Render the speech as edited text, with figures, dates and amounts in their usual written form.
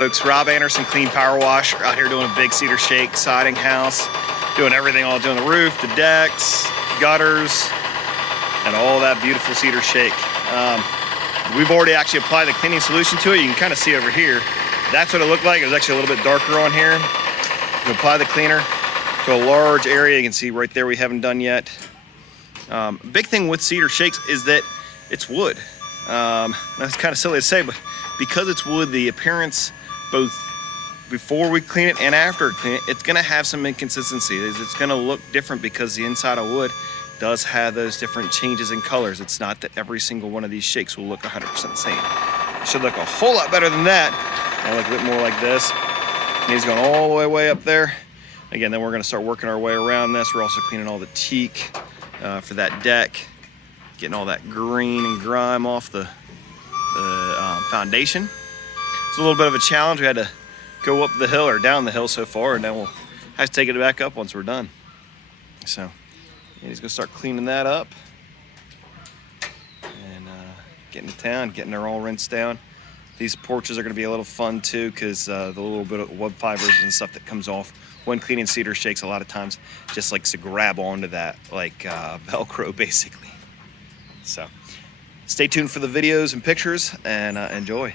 Folks, Rob Anderson Clean Power Wash. We're out here doing a big cedar shake siding house, doing everything, all doing the roof, the decks, gutters, and all that beautiful cedar shake. We've already actually applied the cleaning solution to it. You can kind of see over here. That's what it looked like. It was actually a little bit darker on here. You apply the cleaner to a large area. You can see right there we haven't done yet. Big thing with cedar shakes is that it's wood. That's kind of silly to say, but because it's wood, the appearance, both before we clean it and after we clean it, it's gonna have some inconsistency. It's gonna look different because the inside of wood does have those different changes in colors. It's not that every single one of these shakes will look 100% the same. It should look a whole lot better than that. And look a bit more like this. And he's going all the way up there. Again, then we're gonna start working our way around this. We're also cleaning all the teak for that deck, getting all that green and grime off the foundation. It's a little bit of a challenge. We had to go up the hill or down the hill so far, and then we'll have to take it back up once we're done. So he's gonna start cleaning that up and getting to town, getting her all rinsed down. These porches are gonna be a little fun too, because the little bit of wood fibers and stuff that comes off when cleaning cedar shakes a lot of times just likes to grab onto that like Velcro basically. So stay tuned for the videos and pictures and enjoy.